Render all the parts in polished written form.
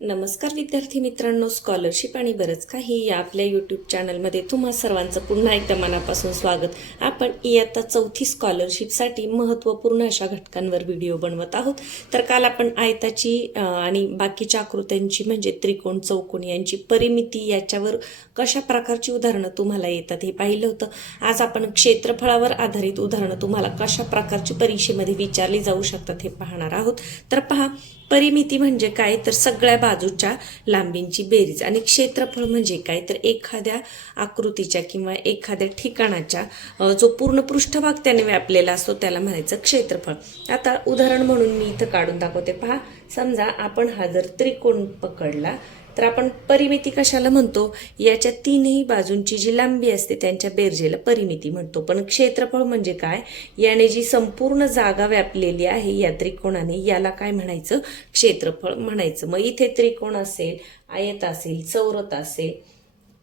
नमस्कार विद्यार्थी मित्रांनो, स्कॉलरशिप आणि बरंच काही या आपल्या यूट्यूब चॅनलमध्ये तुम्हा सर्वांचं पुन्हा एकदा मनापासून स्वागत. आपण इयत्ता 4थी स्कॉलरशिपसाठी महत्त्वपूर्ण अशा घटकांवर व्हिडिओ बनवत आहोत. तर काल आपण आयताची आणि बाकीच्या आकृत्यांची म्हणजे त्रिकोण, चौकोन यांची परिमिती याच्यावर कशा प्रकारची उदाहरणं तुम्हाला येतात हे पाहिलं होतं. आज आपण क्षेत्रफळावर आधारित उदाहरणं तुम्हाला कशा प्रकारची परीक्षेमध्ये विचारली जाऊ शकतात हे पाहणार आहोत. तर पहा, परिमिती म्हणजे काय, तर सगळ्या बाजूच्या लांबींची बेरीज. आणि क्षेत्रफळ म्हणजे काय, तर एखाद्या आकृतीच्या किंवा एखाद्या ठिकाणाच्या जो पूर्ण पृष्ठभाग त्याने व्यापलेला असतो त्याला म्हणायचं क्षेत्रफळ. आता उदाहरण म्हणून मी इथं काढून दाखवते. पहा, समजा आपण हा जर त्रिकोण पकडला तर आपण परिमिती कशाला म्हणतो, याच्या तीनही बाजूंची जी लांबी असते त्यांच्या बेरजेला परिमिती म्हणतो. पण क्षेत्रफळ म्हणजे काय, याने जी संपूर्ण जागा व्यापलेली आहे या त्रिकोणाने याला काय म्हणायचं, क्षेत्रफळ म्हणायचं. मग इथे त्रिकोण असेल, आयत असेल,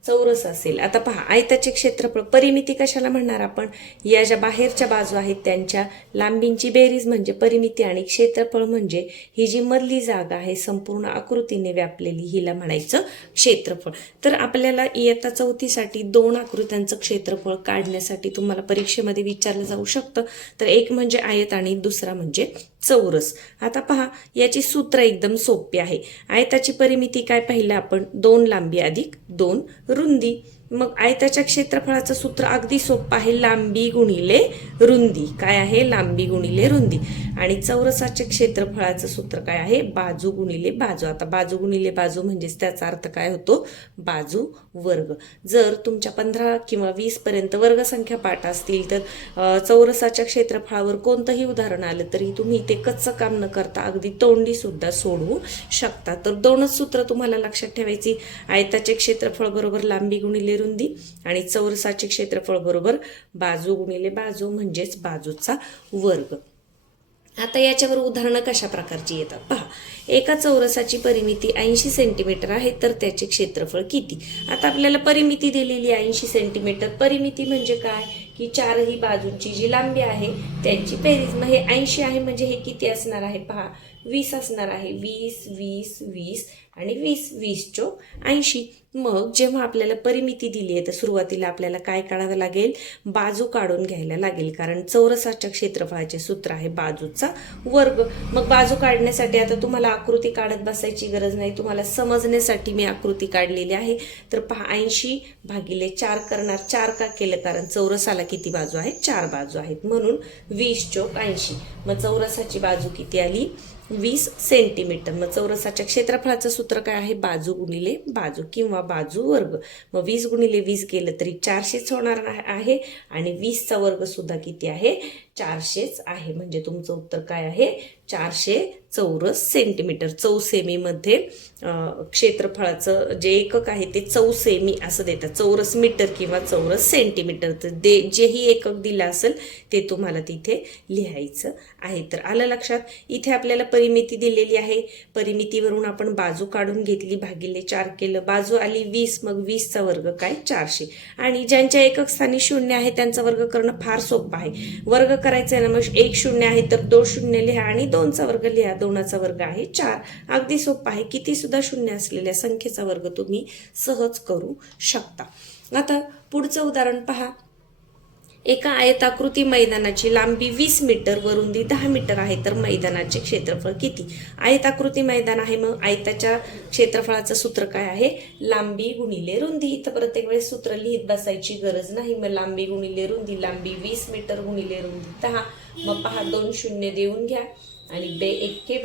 चौरस असेल. आता पहा, आयताचे क्षेत्रफळ परिमिती कशाला म्हणणार आपण, या ज्या बाहेरच्या बाजू आहेत त्यांच्या लांबींची बेरीज म्हणजे परिमिती, आणि क्षेत्रफळ म्हणजे ही जी मधली जागा आहे संपूर्ण आकृतीने व्यापलेली हिला म्हणायचं क्षेत्रफळ. तर आपल्याला इयत्ता 4थीसाठी 2 आकृत्यांचं क्षेत्रफळ काढण्यासाठी तुम्हाला परीक्षेमध्ये विचारलं जाऊ शकतं. तर एक म्हणजे आयत आणि दुसरा म्हणजे चौरस. आता पहा, याची सूत्र एकदम सोपी आहे. आयताची परिमिती काय पाहिलं आपण, 2 लांबी अधिक 2 रुंदी. मग आयताच्या क्षेत्रफळाचं सूत्र अगदी सोपं आहे, लांबी गुणिले रुंदी. काय आहे, लांबी गुणिले रुंदी. आणि चौरसाच्या क्षेत्रफळाचं सूत्र काय आहे, बाजू गुणिले बाजू. आता बाजू गुणिले बाजू म्हणजेच त्याचा अर्थ काय होतो, बाजू वर्ग. जर तुमच्या 15 किंवा 20 पर्यंत वर्गसंख्या पाठ असतील तर चौरसाच्या क्षेत्रफळावर कोणतंही उदाहरण आलं तरी तुम्ही ते कच्चं काम न करता अगदी तोंडी सुद्धा सोडवू शकता. तर 2च सूत्र तुम्हाला लक्षात ठेवायची, आयताचे क्षेत्रफळ बरोबर लांबी गुणिले रुंदी आणि चौरसाचे क्षेत्रफळ बरोबर बाजू गुणिले बाजू म्हणजेच बाजूचा वर्ग. आता याच्यावर उदाहरणं कशा प्रकारची येतात पहा. एका चौरसाची परिमिती 80 सेंटीमीटर आहे तर त्याचे क्षेत्रफळ किती. आता आपल्याला परिमिती दिलेली 80 सेंटीमीटर. परिमिती म्हणजे काय की चारही बाजूंची जी लांबी आहे त्यांची बेरीज. मग हे 80 आहे म्हणजे हे किती असणार आहे पहा, 20 असणार आहे. 20 20 20 आणि 20 20 चोक 80. मग जेव्हा आपल्याला परिमिती दिली आहे तर सुरुवातीला आपल्याला काय काढावं लागेल, बाजू काढून घ्यायला लागेल, कारण चौरसाच्या क्षेत्रफळाचे सूत्र आहे बाजूचा वर्ग. मग बाजू काढण्यासाठी आता तुम्हाला आकृती काढत बसायची गरज नाही, तुम्हाला समजण्यासाठी मी आकृती काढलेली आहे. तर पहा, 80 भागिले 4 करणार. 4 का केलं, कारण चौरसाला किती बाजू आहेत, 4 बाजू आहेत, म्हणून 20 चोक 80. मग चौरसाची बाजू किती आली, 20 सेंटीमीटर. मग चौरसाच्या क्षेत्रफळाचं सूत्र काय आहे, बाजू गुणिले बाजू किंवा बाजू वर्ग. मग 20 गुणिले 20 केलं तरी 400च होणार आहे, आणि 20चा वर्ग सुद्धा किती आहे, 400च आहे. म्हणजे तुमचं उत्तर काय आहे, 400 चौरस सेंटीमीटर. चौसेमीमध्ये क्षेत्रफळाचं जे एकक आहे ते चौसेमी असं देतात, चौरस मीटर किंवा चौरस सेंटीमीटर. तर जेही एकक दिलं असेल ते तुम्हाला तिथे लिहायचं आहे. तर आलं लक्षात. इथे आपल्याला परिमिती दिलेली आहे, परिमितीवरून आपण बाजू काढून घेतली, भागिले 4 केलं, बाजू आली 20. मग 20चा वर्ग काय, 400. आणि ज्यांच्या एकक स्थानी 0 आहे त्यांचा वर्ग करणं फार सोपं आहे. वर्ग करायचं आहे ना, मग 1 0 आहे तर 2 0 लिहा आणि 2चा वर्ग लिहा. 2चा वर्ग आहे 4. अगदी सोपं आहे. किती सुद्धा शून्य असलेल्या संख्येचा वर्ग तुम्ही सहज करू शकता. आता पुढचं उदाहरण पहा. एका आयताकृती मैदानाची लांबी 20 मीटर व रुंदी 10 मीटर आहे तर मैदानाचे क्षेत्रफळ किती. आयताकृती मैदान आहे, मग आयताच्या क्षेत्रफळाचं सूत्र काय आहे, लांबी गुणिले रुंदी. इथं प्रत्येक वेळेस सूत्र लिहित बसायची गरज नाही. मग लांबी गुणिले रुंदी, लांबी 20 मीटर गुणिले रुंदी 10. मग पहा, 2 शून्य देऊन घ्या आणि बे एक्के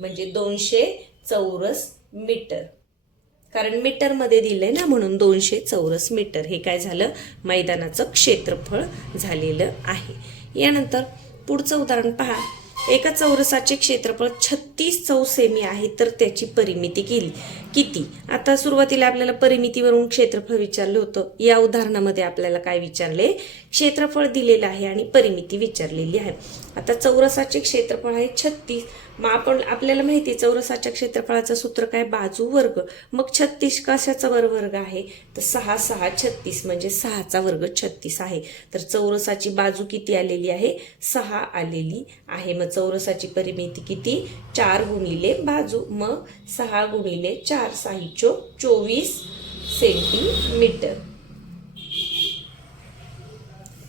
म्हणजे 200 चौरस मीटर, कारण मीटरमध्ये दिलंय ना म्हणून 200 चौरस मीटर हे काय झालं, मैदानाचं क्षेत्रफळ झालेलं आहे. यानंतर पुढचं उदाहरण पहा. एका चौरसाचे क्षेत्रफळ 36 चौसेमी आहे तर त्याची परिमिती किती. आता सुरुवातीला आपल्याला परिमितीवरून क्षेत्रफळ विचारलं होतं. या उदाहरणामध्ये आपल्याला काय विचारले, क्षेत्रफळ दिलेलं आहे आणि परिमिती विचारलेली आहे. आता चौरसाचे क्षेत्रफळ आहे 36, मग आपल्याला माहिती आहे चौरसाच्या क्षेत्रफळाचं सूत्र काय, बाजू वर्ग. मग 36 कशाचा वर्ग आहे, तर 6 6 36 म्हणजे 6चा वर्ग 36 आहे. तर चौरसाची बाजू किती आलेली आहे, 6 आलेली आहे. मग चौरसाची परिमिती किती, 4 गुणिले बाजू. मग 6 गुणिले 4 6 चोक 24 सेंटीमीटर.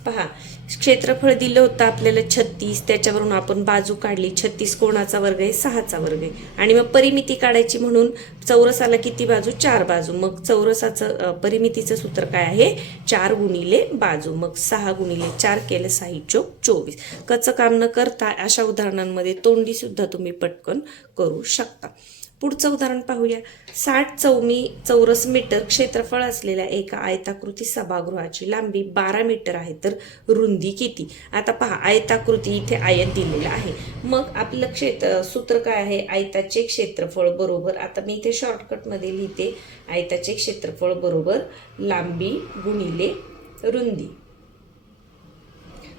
पहा, क्षेत्रफळ दिलं होतं आपल्याला 36, त्याच्यावरून आपण बाजू काढली. 36 कोणाचा वर्ग आहे, 6चा वर्ग आहे. आणि मग परिमिती काढायची म्हणून चौरसाला किती बाजू, 4 बाजू. मग चौरसाचं परिमितीचं सूत्र काय आहे, 4 गुणिले बाजू. मग 6 गुणिले 4 केलं 6 चोक 24. कच्चं काम न करता अशा उदाहरणांमध्ये तोंडी सुद्धा तुम्ही पटकन करू शकता. पुढचं उदाहरण पाहूया. 60 चौरस मीटर क्षेत्रफळ असलेल्या एका आयताकृती सभागृहाची लांबी 12 मीटर आहे, तर रुंदी किती. आता पहा, आयताकृती इथे आयत दिलेला आहे. मग आपलं सूत्र काय आहे, आयताचे क्षेत्रफळ बरोबर, आता मी इथे शॉर्टकटमध्ये लिहिते, आयताचे क्षेत्रफळ बरोबर लांबी गुणिले रुंदी.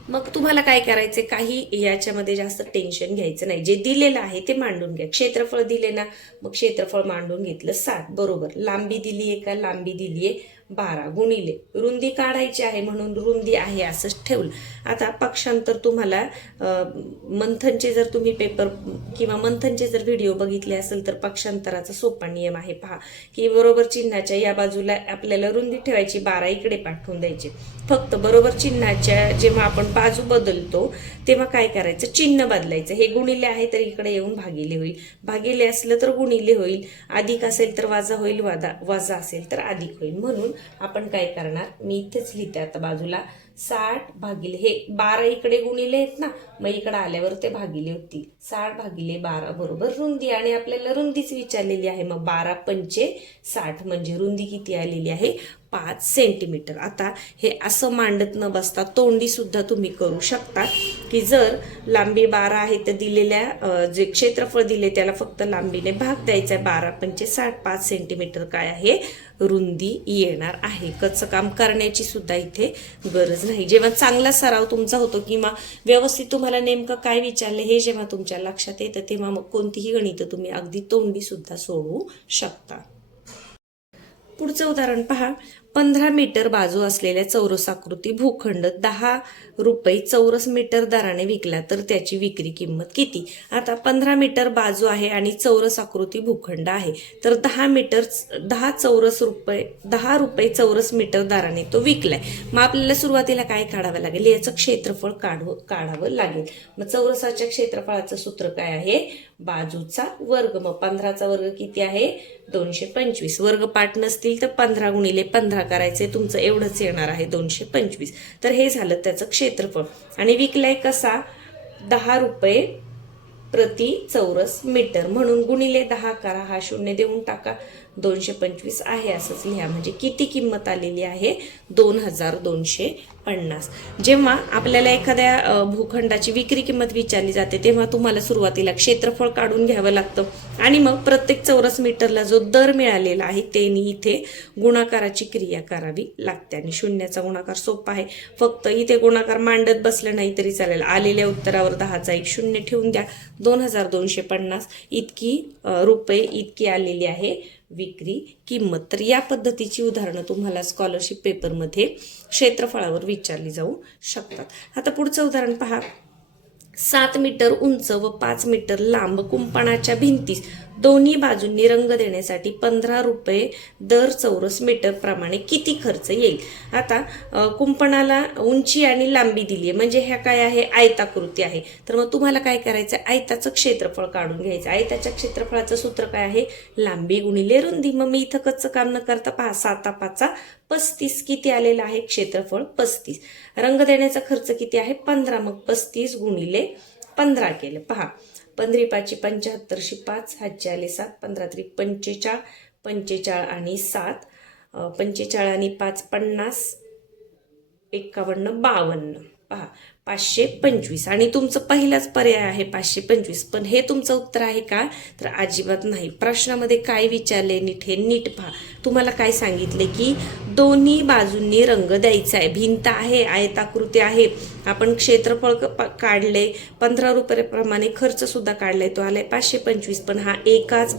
मग तुम्हाला काय करायचे, काही याच्यामध्ये जास्त टेन्शन घ्यायचं नाही. जे दिलेलं आहे ते मांडून घ्या. क्षेत्रफळ दिले ना, मग क्षेत्रफळ मांडून घेतलं 60 बरोबर. लांबी दिली आहे का, लांबी दिली आहे 12 गुणिले रुंदी काढायची आहे म्हणून रुंदी आहे असंच ठेवलं. आता पक्षांतर तुम्हाला मंथनचे जर तुम्ही पेपर किंवा मंथनचे जर व्हिडिओ बघितले असेल तर पक्षांतराचा सोपा नियम आहे. पहा की बरोबर चिन्हाच्या या बाजूला आपल्याला रुंदी ठेवायची, 12 इकडे पाठवून द्यायचे. फक्त बरोबर चिन्हाच्या जेव्हा आपण बाजू बदलतो तेव्हा काय करायचं, चिन्ह बदलायचं. हे गुणिले आहे तर इकडे येऊन भागिले होईल, भागिले असलं तर गुणिले होईल, अधिक असेल तर वजा होईल, वजा असेल तर अधिक होईल. म्हणून आपण काय करणार, मी इथेच लिहिते आता बाजूला, 60 भागिले हे 12 इकडे गुणिले आहेत ना, मग इकडे आल्यावर ते भागिले होतील. 60 भागिले 12 बरोबर रुंदी. आणि आपल्याला रुंदीच विचारलेली आहे. मग 12 पंचे 60 म्हणजे रुंदी किती आलेली आहे, 5 सेंटीमीटर. आता हे असं मांडत न बसता तोंडी सुद्धा तुम्ही करू शकता की जर लांबी 12 आहे तर दिलेल्या जे क्षेत्रफळ दिले त्याला फक्त लांबीने भाग द्यायचा आहे. 12 पंचे 60, 5 सेंटीमीटर काय आहे, रुंदी येणार आहे. कच्चं काम करण्याची सुद्धा इथे गरज नाही. जेव्हा चांगला सराव तुमचा होतो किंवा व्यवस्थित तुम्हाला नेमकं काय विचारले हे जेव्हा तुमच्या लक्षात येतं तेव्हा मग कोणतीही गणित तुम्ही अगदी तोंडी सुद्धा सोडवू शकता. पुढचं उदाहरण पहा. 15 मीटर बाजू असलेल्या चौरसाकृती भूखंड 10 रुपये चौरस मीटर दराने विकला तर त्याची विक्री किंमत किती. आता 15 मीटर बाजू आहे आणि चौरस आकृती भूखंड आहे, तर 10 रुपये चौरस मीटर दराने तो विकलाय. मग आपल्याला सुरुवातीला काय काढावं लागेल, याचं क्षेत्रफळ काढावं लागेल. मग चौरसाच्या क्षेत्रफळाचं सूत्र काय आहे, बाजूचा वर्ग. मग 15चा वर्ग किती आहे, 225. वर्ग पाठ नसतील तर 15 गुणिले 15 करायचे, तुमचं एवढंच येणार आहे 225. तर हे झालं त्याचं क्षेत्रफळ. आणि विकलाय कसा, 10 रुपये प्रति चौरस मीटर म्हणून गुणिले 10 करा, हा शून्य देऊन टाका, 225 आहे असंच लिहा. म्हणजे किती किंमत आलेली आहे, 2250. जेव्हा आपल्याला एखाद्या भूखंडाची विक्री किंमत विचारली जाते तेव्हा तुम्हाला सुरुवातीला क्षेत्रफळ काढून घ्यावं लागतं आणि मग प्रत्येक चौरस मीटरला जो दर मिळालेला आहे त्याने इथे गुणाकाराची क्रिया करावी लागते. आणि शून्याचा गुणाकार सोपा आहे, फक्त इथे गुणाकार मांडत बसलं नाही तरी चालेल. आलेल्या उत्तरावर 10चा एक शून्य ठेवून द्या. 2250 इतकी रुपये इतकी आलेली आहे विक्री किंमत. तर या पद्धतीची उदाहरणं तुम्हाला स्कॉलरशिप पेपरमध्ये क्षेत्रफळावर विचारली जाऊ शकतात. आता पुढचं उदाहरण पहा. 7 मीटर उंच व 5 मीटर लांब कुंपणाच्या भिंतीस दोन्ही बाजूंनी रंग देण्यासाठी 15 रुपये दर चौरस मीटर प्रमाणे किती खर्च येईल. आता कुंपणाला उंची आणि लांबी दिली आहे म्हणजे ह्या काय आहे, आयताकृती आहे. तर मग तुम्हाला काय करायचं, आयताचं क्षेत्रफळ काढून घ्यायचं. आयताच्या क्षेत्रफळाचं सूत्र काय आहे, लांबी गुणिले रुंदी. मग मी इथं कच्चं काम न करता पहा, 7 5 35 किती आलेलं आहे, क्षेत्रफळ 35. रंग देण्याचा खर्च किती आहे, 15. मग 35 गुणिले 15 केलं. पहा, 15 5 75 5 हातचे आले 7, 15 3 45, 45 आणि 7, 45 आणि 5 50, 51 52. पहा 525 आणि तुमचं पहिलाच पर्याय आहे 525. पण हे तुमचं उत्तर आहे का? तर अजिबात नाही. प्रश्नामध्ये काय विचारले नीट हे नीट पहा. तुम्हाला काय सांगितले की दोन्ही बाजूंनी रंग द्यायचा आहे. भिंत आहे, आयताकृती आहे, आपण क्षेत्रफळ काढले, 15 रुपयाप्रमाणे खर्च सुद्धा काढलाय, तो आलाय 525. पण हा एकाच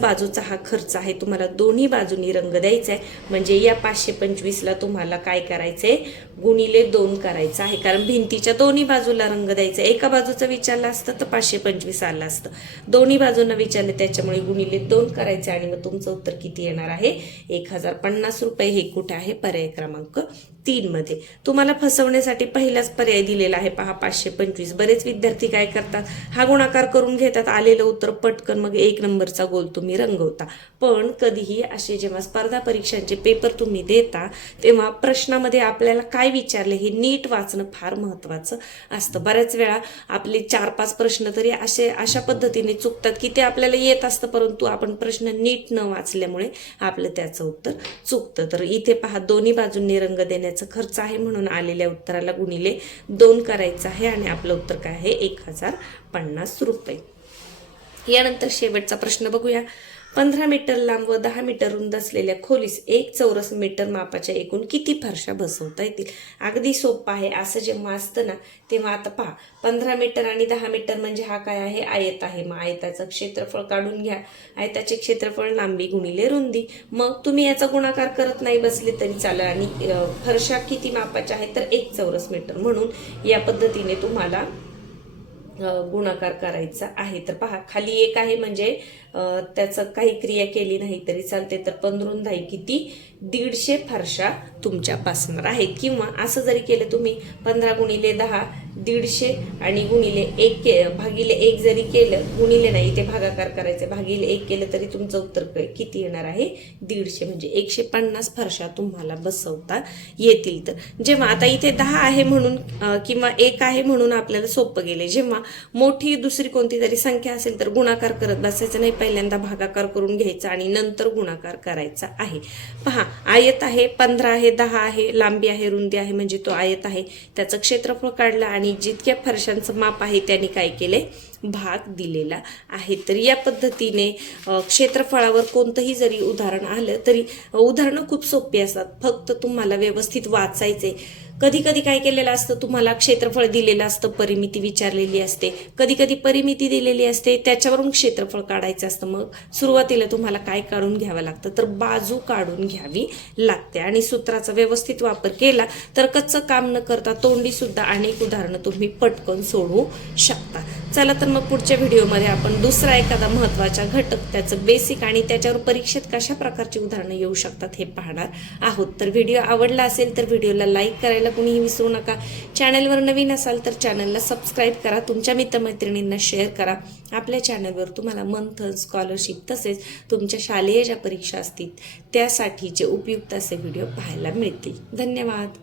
बाजूचा हा खर्च आहे. तुम्हाला दोन्ही बाजूंनी रंग द्यायचा आहे. म्हणजे या 525ला तुम्हाला काय करायचंय? गुणिले 2 करायचं आहे. कारण भिंतीच्या दोन्ही बाजूला रंग द्यायचा. एका बाजूचं विचारलं असतं तर 525 आलं असतं. दोन्ही बाजूंना विचारले त्याच्यामुळे गुणिले 2 करायचे आणि मग तुमचं उत्तर किती येणार आहे? 1050 रुपये. हे कुठे आहे? पर्याय क्रमांक 3 मध्ये. तुम्हाला फसवण्यासाठी पहिलाच पर्याय दिलेला आहे पहा 525. बरेच विद्यार्थी काय करतात? हा गुणाकार करून घेतात, आलेलं उत्तर पटकन मग 1 नंबरचा गोल तुम्ही रंगवता. पण कधीही असे जेव्हा स्पर्धा परीक्षांचे पेपर तुम्ही देता तेव्हा प्रश्नामध्ये आपल्याला काय विचारले हे नीट वाचणं फार महत्वाचं असतं. बऱ्याच वेळा आपले 4-5 प्रश्न तरी अशा पद्धतीने चुकतात की ते आपल्याला येत असतं, परंतु आपण प्रश्न नीट न वाचल्यामुळे आपलं त्याचं उत्तर चुकतं. तर इथे पहा दोन्ही बाजूंनी रंग देण्याचा खर्च आहे म्हणून आलेल्या उत्तराला गुणिले 2 करायचं आहे आणि आपलं उत्तर काय आहे? 1050 रुपये. यानंतर शेवटचा प्रश्न बघूया. 15 मीटर लांब व 10 मीटर रुंद असलेल्या खोलीस 1 चौरस मीटर मापाच्या एकूण किती फरशा बसवता येतील? अगदी सोपं आहे. असं जेव्हा असतं ना तेव्हा आता पहा 15 मीटर आणि 10 मीटर म्हणजे हा काय आहे? आयत आहे. मग आयताचं क्षेत्रफळ काढून घ्या. आयताचे क्षेत्रफळ लांबी गुणिले रुंदी. मग तुम्ही याचा गुणाकार करत नाही बसले तरी चालेल. आणि फरशा किती मापाच्या आहेत? तर 1 चौरस मीटर. म्हणून या पद्धतीने तुम्हाला गुणाकार करायचा आहे. तर पहा खाली 1 आहे म्हणजे त्याचं काही क्रिया केली नाही तरी चालते. तर 15 10 किती? 150 फरशा तुमच्या बसणार आहेत. किंवा असं जरी केलं तुम्ही 15 गुणिले 10 150 आणि गुणिले 1 भागिले 1 जरी केलं, गुणिले नाही इथे भागाकार करायचे, भागिले 1 केलं तरी तुमचं उत्तर किती येणार आहे? 150. म्हणजे 150 फरशा तुम्हाला बसवता येतील. तर जेव्हा आता इथे 10 आहे म्हणून किंवा 1 आहे म्हणून आपल्याला सोपं गेले. जेव्हा मोठी दुसरी कोणती तरी संख्या असेल तर गुणाकार करत बसायचं नाही, पहिल्यांदा भागाकार करून घ्यायचा आणि नंतर गुणाकार करायचा आहे. पहा आयत आहे, 15 आहे, 10 आहे, लांबी आहे, रुंदी आहे, म्हणजे तो आयत आहे. त्याचं क्षेत्रफळ काढलं आणि जितक्या फरशांचं माप आहे त्यांनी काय केले? भाग दिलेला आहे. तर या पद्धतीने क्षेत्रफळावर कोणतंही जरी उदाहरण आलं तरी उदाहरणं खूप सोपी असतात, फक्त तुम्हाला व्यवस्थित वाचायचे. कधी कधी काय केलेलं असतं, तुम्हाला क्षेत्रफळ दिलेलं असतं, परिमिती विचारलेली असते, कधी कधी परिमिती दिलेली असते, त्याच्यावरून क्षेत्रफळ काढायचं असतं. मग सुरुवातीला तुम्हाला काय काढून घ्यावं लागतं? तर बाजू काढून घ्यावी लागते. आणि सूत्राचा व्यवस्थित वापर केला तर कच्चं काम न करता तोंडी सुद्धा अनेक उदाहरणं तुम्ही पटकन सोडवू शकता. चला तर मग पुढच्या व्हिडिओमध्ये आपण दुसरा एखादा महत्त्वाचा घटक, त्याचं बेसिक आणि त्याच्यावर परीक्षेत कशा प्रकारची उदाहरणं येऊ शकतात हे पाहणार आहोत. तर व्हिडिओ आवडला असेल तर व्हिडिओला लाईक करायला कुणीही विसरू नका. चॅनलवर नवीन असाल तर चॅनलला सबस्क्राईब करा, तुमच्या मित्रमैत्रिणींना शेअर करा. आपल्या चॅनलवर तुम्हाला मंथन, स्कॉलरशिप तसेच तुमच्या शालेय ज्या परीक्षा असतील त्यासाठीचे उपयुक्त असे व्हिडिओ पाहायला मिळतील. धन्यवाद.